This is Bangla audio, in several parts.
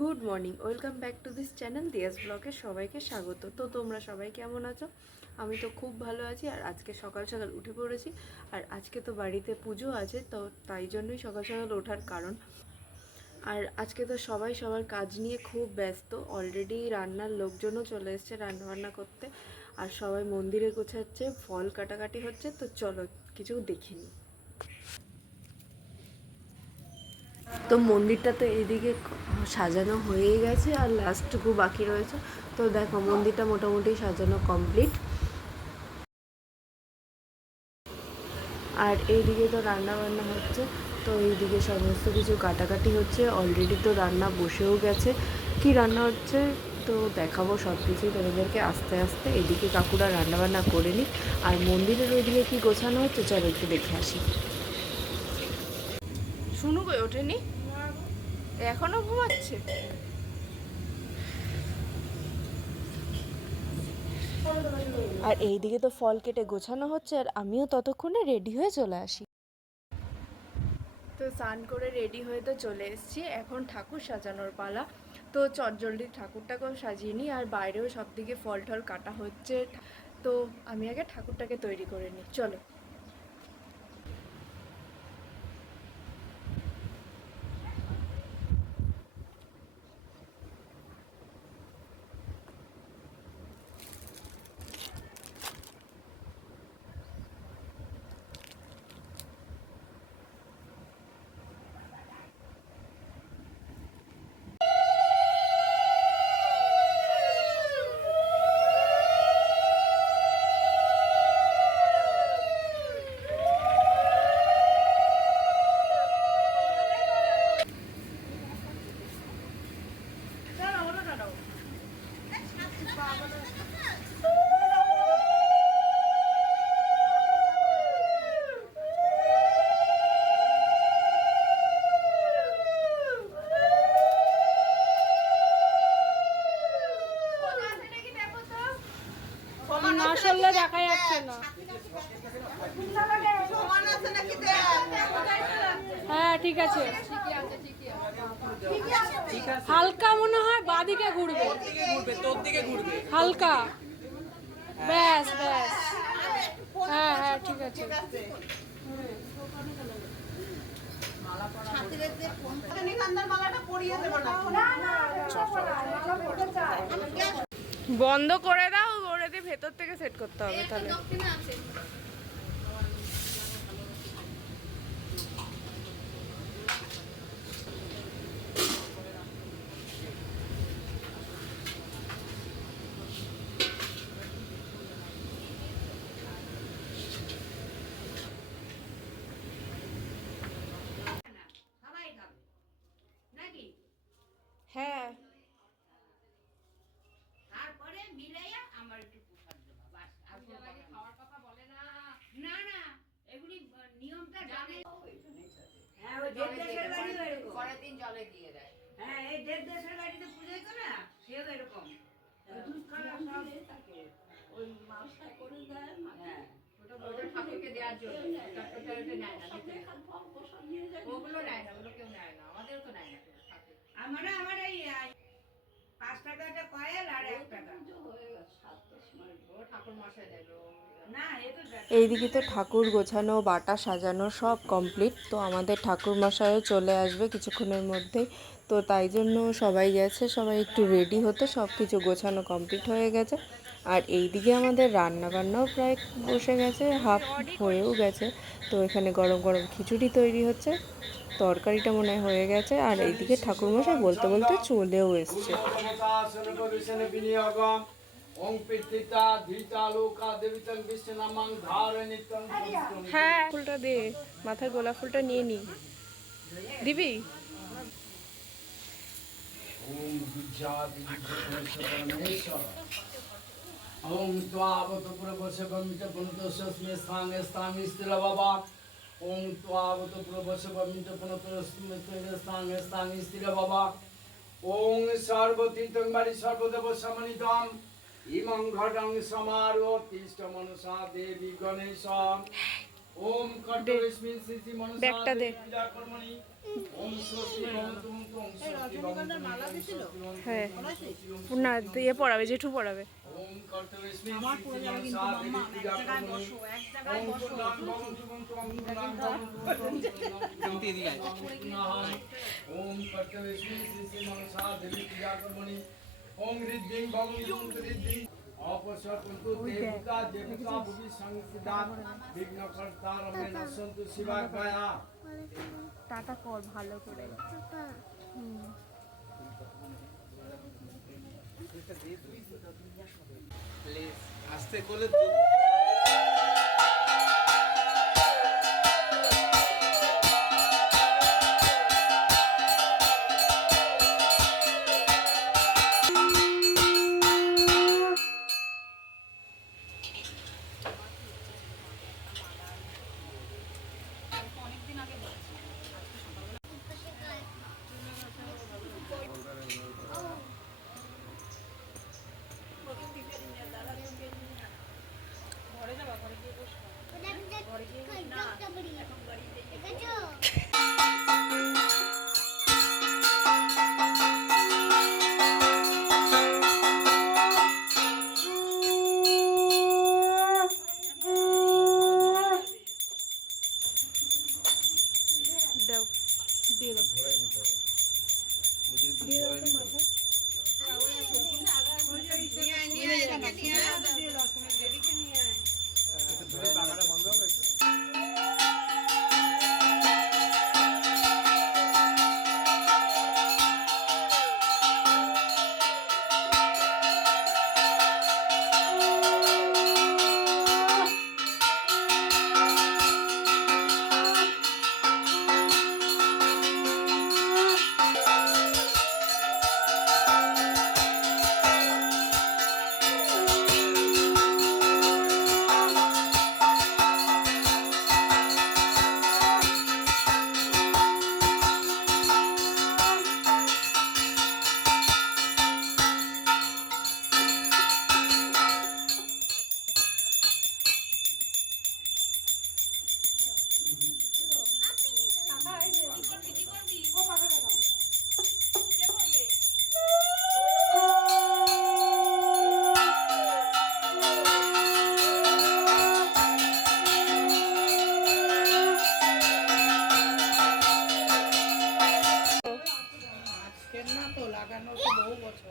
Good morning, welcome back to this channel Diya's ব্লগে সবাইকে স্বাগত। তো তোমরা সবাই কেমন আছো? আমি তো খুব ভালো আছি। আর আজকে সকাল সকাল উঠে পড়েছি। আর আজকে তো বাড়িতে পুজো আছে, তো তাই জন্যই সকাল সকাল ওঠার কারণ। আর আজকে তো সবাই সবার কাজ নিয়ে খুব ব্যস্ত। অলরেডি রান্নার লোকজনও চলে এসছে রান্নাবান্না করতে। আর সবাই মন্দিরে গোছাচ্ছে, ফল কাটাকাটি হচ্ছে। তো চলো কিছু দেখে নিই। তো মন্দিরটা তো এদিকে সাজানো হয়েই গেছে, আর লাস্টটুকু বাকি রয়েছে। তো দেখো মন্দিরটা মোটামুটি সাজানো কমপ্লিট। আর এইদিকে তো রান্না বান্না হচ্ছে। তো এইদিকে সমস্ত কিছু কাটাকাটি হচ্ছে। অলরেডি তো রান্না বসেও গেছে। কি রান্না হচ্ছে তো দেখাবো সব কিছুই তোমাদেরকে আস্তে আস্তে। এদিকে কাকুরা রান্নাবান্না করে নিক। আর মন্দিরের ওইদিকে কি গোছানো হচ্ছে চলো একটু দেখে আসি। শুনু কই ওঠেনি? এখনো ঘুমাচ্ছে? আর এইদিকে তো ফল কেটে গোছানো হচ্ছে, আর আমিও ততক্ষণে রেডি হয়ে চলে আসি। তো স্নান করে রেডি হয়ে তো চলে এসেছি। এখন ঠাকুর সাজানোর পালা। তো চটজলদি ঠাকুরটাকেও সাজিয়ে নিই, আর বাইরেও সব দিকে ফল টল কাটা হচ্ছে। তো আমি আগে ঠাকুরটাকে তৈরি করে নিই, চলো। মাশাআল্লাহ দেখা যাচ্ছে না। হ্যাঁ ঠিক আছে, হালকা মনে হয় বাদিকে ঘুরবে, হালকা, ব্যাস ব্যাস। হ্যাঁ হ্যাঁ ঠিক আছে। বন্ধ করে দাও, করে দিয়ে ভেতর থেকে সেট করতে হবে তাহলে। হ্যাঁ তারপরে মিলাইয়া আমার একটু প্রসাদ দেবা বাস। আর খাওয়ার কথা বলে না, না না, এগুলি নিয়মটা জানে। হ্যাঁ ওই দেব দেশের বাড়ি এরকম পরের দিন জলে দিয়ে দেয়। হ্যাঁ এই দেব দেশের বাড়িতে পুজো করে না, সেও এরকম দুধ খাওয়া সব থাকে। ওই মাংসটা করে দেয়। হ্যাঁ ওটা ঠাকুরকে দেওয়ার জন্য ওটা নেয় না, ওগুলো নেয় না, ওগুলো কেউ নেয় না, আমাদেরও তো নেয় না ঠাকুর। আমার এই 5 টাকাটা কয়েল আর 1 টাকা ও ঠাকুর মশাই দেবে না। এইদিকে তো ঠাকুর গোছানো, বাটা সাজানো সব কমপ্লিট। তো আমাদের ঠাকুর মশাইও চলে আসবে কিছুক্ষণের মধ্যেই। তো তাই জন্য সবাই গেছে, সবাই একটু রেডি হতে। সব কিছু গোছানো কমপ্লিট হয়ে গেছে। আর এইদিকে আমাদের রান্না বান্নাও প্রায় বসে গেছে, হাফ হয়েও গেছে। তো এখানে গরম গরম খিচুড়ি তৈরি হচ্ছে, তরকারিটা মনে হয় হয়ে গেছে। আর এইদিকে ঠাকুরমশাই বলতে বলতে চলেও এসছে। হ্যাঁ ফুলটা দে, মাথার গোলাপ ফুলটা নিয়ে নি। দিবি? ওম ত্বাবত প্রবশবমিত পুনতস্মে স্থানে স্থানে স্থির বাবা। ওম ত্বাবত প্রবশবমিত পুনতস্মে স্থানে স্থানে স্থির বাবা। ওম সর্বতীর্থং বাড়ি সর্বদেব সমন্বিতম ইমং ঘটং সমারোতিষ্ঠ মনসা দেবী গণেশ। ওম কর্তব্যস্মিন শ্রী মনসা দেবী পূজা কর্মণি হ্যাঁ না দিয়ে পড়াবে, জেঠু পড়াবে। টাটা কর ভালো করে। আস্তে করলে দাও দিয়ে দাও।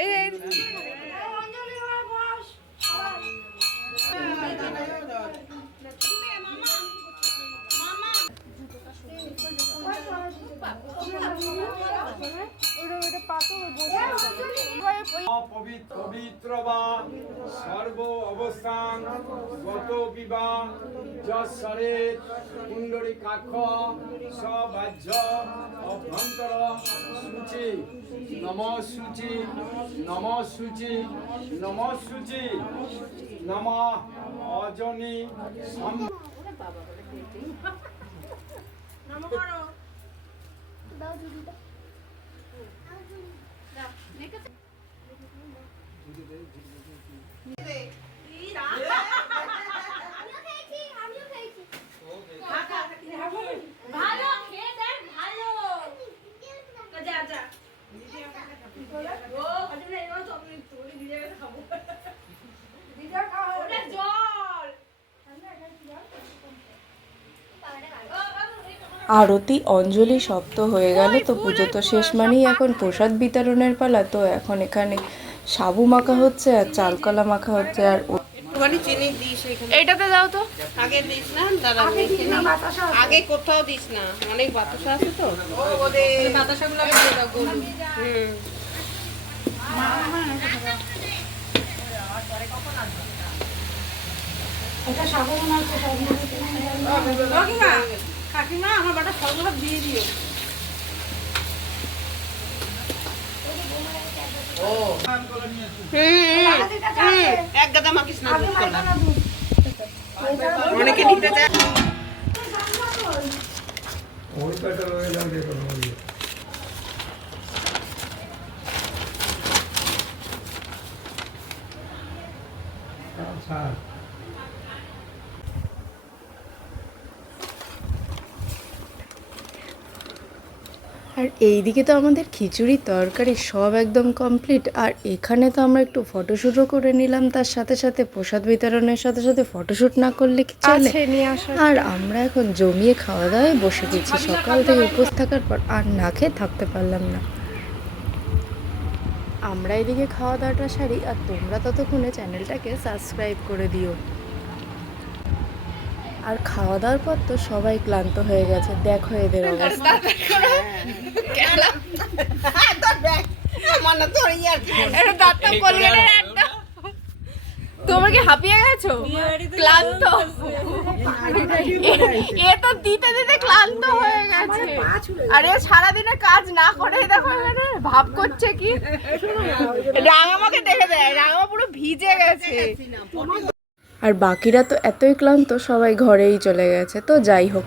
এই এই পবিত্র বা সর্ব অবস্থান গত বিবা যশ্বরে কুণ্ডলী কাক্ষ সবাহ্য অভ্যন্তর সূচি নম সূচি নম সূচি নম সূচি নম অজনী ভালো খেয়ে দেখ ভালো যা যা ও আজকে এবার চকলেট তোরে দিয়ে খাবো দিদা খাও ওটা জল আরতি অঞ্জলি সব তো হয়ে গেল, তো পুজো তো শেষ মানেই এখন প্রসাদ বিতরণের পালা। তো এখন এখানে সাবু মাখা হচ্ছে আর চালকলা মাখা হচ্ছে আর একটুখানি চিনি দিস এখানে। এইটাতে দাও তো। আগে দিস না, দাঁড়া মেখে নি। আগে কোথাও দিস না, অনেক বাতাসা আছে তো। বাতাসাগুলো আগে দিয়ে দাও গোল। কাকিমা আমার বাটা সবগুলো দিয়ে দিও। এক গাদা মাখিস না দুধ কলা। অনেকে নিতে চায়। আচ্ছা আর এইদিকে তো আমাদের খিচুড়ি তরকারি সব একদম কমপ্লিট। আর এখানে তো আমরা একটু ফটোশ্যুটও করে নিলাম, তার সাথে সাথে প্রসাদ বিতরণের সাথে সাথে ফটোশ্যুট না করলে কি চলে। আর আমরা এখন জমিয়ে খাওয়া দাওয়ায় বসে গেছি। সকাল থেকে উপোস থাকার পর আর না খেয়ে থাকতে পারলাম না। আমরা এদিকে খাওয়া দাওয়াটা সারি, আর তোমরা ততক্ষণে চ্যানেলটাকে সাবস্ক্রাইব করে দিও। আর খাওয়া দাওয়ার পর তো সবাই ক্লান্ত হয়ে গেছে, দেখো এদের অবস্থা। তোমরা কি হাঁপিয়ে গেছো? ক্লান্ত এ তো দিতে দিতে ক্লান্ত হয়ে গেছে। আরে সারাদিনে কাজ না করে দেখো এখানে ভাব করছে কি। রাঙামাকে দেখে দেয়, রাঙামা পুরো ভিজে গেছে। আর বাকিরা তো এতই ক্লান্ত সবাই ঘরেই চলে গেছে। তো যাই হোক,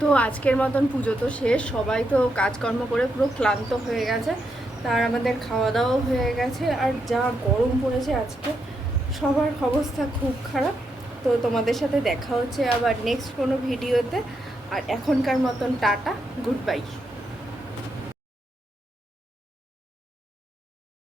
তো আজকের মতন পুজো তো শেষ। সবাই তো কাজকর্ম করে পুরো ক্লান্ত হয়ে গেছে, তার আমাদের খাওয়া দাওয়াও হয়ে গেছে। আর যা গরম পড়েছে আজকে, সবার অবস্থা খুব খারাপ। তো তোমাদের সাথে দেখা হচ্ছে আবার নেক্সট কোনো ভিডিওতে। আর এখনকার মতন টাটা, গুড বাই।